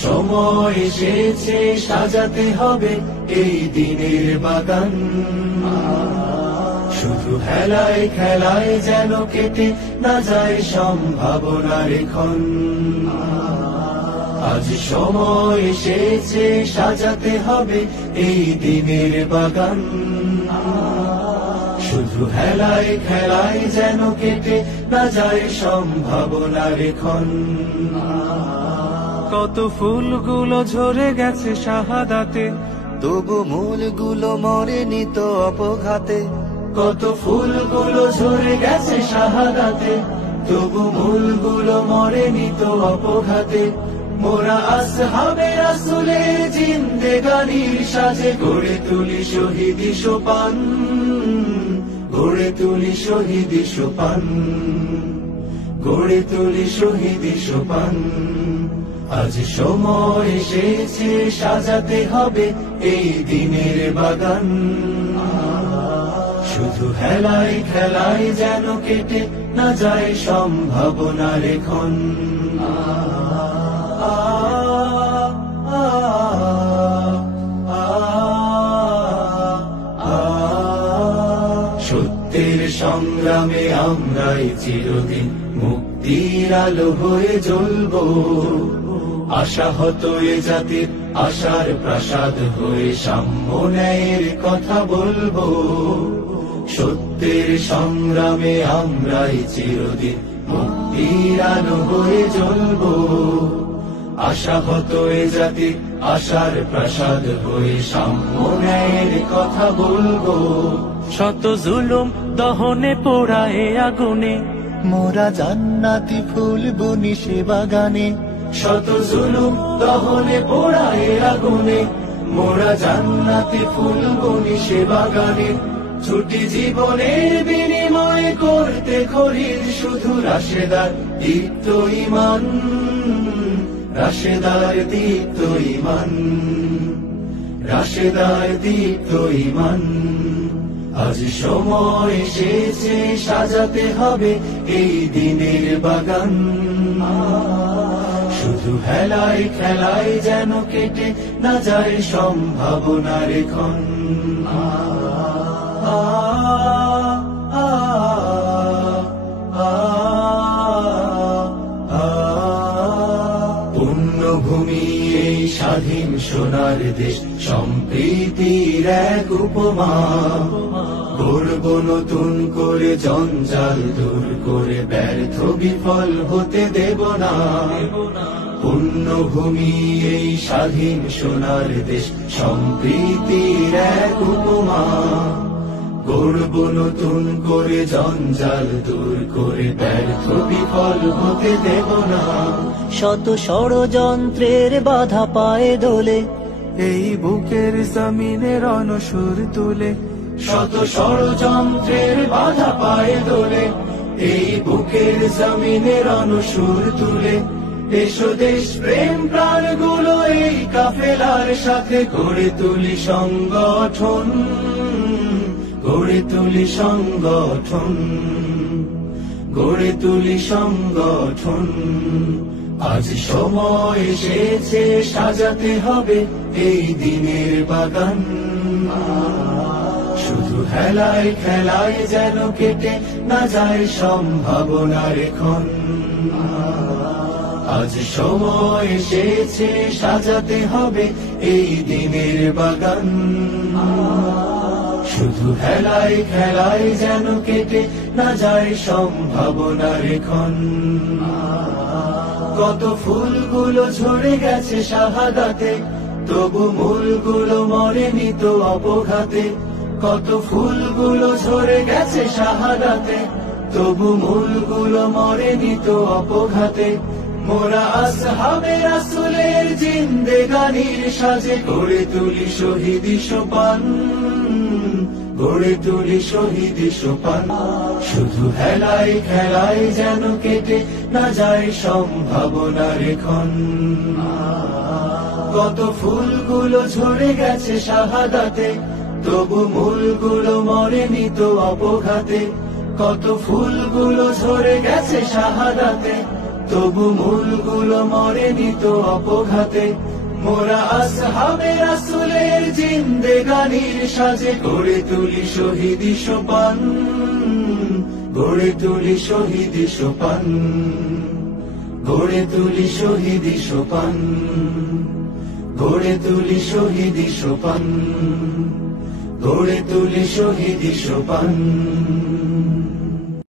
সময় এসেছে সাজাতে হবে এই দিনের বাগান। শুধু হেলায় খেলায় যেন কেটে না যায় সম্ভাবনার ক্ষণ। আজ সময় এসেছে সাজাতে হবে এই দিনের বাগান। শুধু হেলায় খেলায় যেন কেটে না যায় সম্ভাবনার ক্ষণ। কত ফুলগুলো ঝরে গেছে শাহাদাতে, তবু মূলগুলো মরেনি তো অপঘাতে। কত ফুলগুলো ঝরে গেছে শাহাদাতে, তবু মূলগুলো মরেনি তো অপঘাতে। মোরা আসহাবে রাসূলের জিন্দেগানির সাজে গড়ে তুলি শহীদি সোপান, গড়ে তুলি শহীদি সোপান, গড়ে তুলি শহীদি সোপান। আজ সময় এসেছে সাজাতে হবে এই দিনের বাগান। শুধু হেলায় খেলায় যেন কেটে না যায় সম্ভাবনার ক্ষণ। সত্যের সংগ্রামে আমরাই চিরদিন মুক্তির আলো হয়ে জ্বলবো। আশাহত এ জাতির আশার প্রাসাদ হয়ে সাম্য ন্যায়ের কথা বলবো। সত্যের সংগ্রামে আমরাই চিরদিন মুক্তির আলো হয়ে জ্বলবো। আশাহত এ জাতির আশার প্রাসাদ হয়ে সাম্য ন্যায়ের কথা বলবো। শত জুলুম দহনে পোড়ায় আগুনে, মোরা জান্নাতি ফুল বুনি সে বাগানে। শত জুলুম দহনে পোড়ায় আগুনে, মোরা জান্নাতি ফুল বুনি সে বাগানে। ছুটি জীবনের বিনিময় করতে খরিদ শুধু রাশেদার দীপ্ত ঈমান, রাশেদার দীপ্ত ঈমান, রাশেদার দীপ্ত ঈমান। আজ সময় এসেছে সাজাতে হবে এই দিনের বাগান। শুধু হেলায় খেলায় যেন কেটে না যায় সম্ভাবনার ক্ষণ। পুণ্যভূমি এই স্বাধীন সোনার দেশ, সম্প্রীতির এক উপমা। গর্ব নতুন করে জঞ্জাল দূর করে ব্যর্থ বিফল হতে দেব না। পুণ্যভূমি এই স্বাধীন সোনার দেশ, সম্প্রীতির এক উপমা। গর্ব নতুন করে জঞ্জাল দূর করে ব্যর্থ বিফল হতে দেব না। শত ষড়যন্ত্রের বাধা পায়ে দোলে, এই বুকের জমিনে রণসুর তুলে। শত ষড়যন্ত্রের বাধা পায়ে দোলে, এই বুকের জমিনে রণসুর তুলে। এসো দেশ প্রেম প্রাণগুলো এই কাফেলার সাথে গড়ে তুলি সংগঠন, গড়ে তুলি সংগঠন, গড়ে তুলি সংগঠন। আজ সময় এসেছে সাজাতে হবে এই দিনের বাগান। শুধু হেলায় খেলায় যেন কেটে না যায় সম্ভাবনার ক্ষণ। আজ সময় এসেছে সাজাতে হবে এই দিনের বাগান। শুধু হেলায় খেলায় যেন কেটে না যায় সম্ভাবনার ক্ষণ। কত ফুলগুলো ঝরে গেছে শাহাদাতে, তবু মূলগুলো মরেনি তো অপঘাতে। কত ফুলগুলো ঝরে গেছে শাহাদাতে, তবু মূলগুলো মরেনি তো অপঘাতে। মোরা আসহাবে রাসূলের জিন্দেগানির সাজে গড়ে তুলি শহীদি সোপান, গড়ে তুলি শহীদি সোপান। শুধু হেলায় খেলায় যেন কেটে না যায় সম্ভাবনার ক্ষণ। কত ফুলগুলো ঝরে গেছে শাহাদাতে, তবু মূলগুলো মরেনি তো অপঘাতে। কত ফুলগুলো ঝরে গেছে শাহাদাতে, তবু মূলগুলো মরেনি তো অপঘাতে। মোরা আসহাবে রাসূলের জিন্দেগানির সাজে গড়ে তুলি শহীদি সোপান, গড়ে তুলি শহীদি সোপান, গড়ে তুলি শহীদি সোপান, গড়ে তুলি শহীদি সোপান, গড়ে তুলি শহীদি সোপান।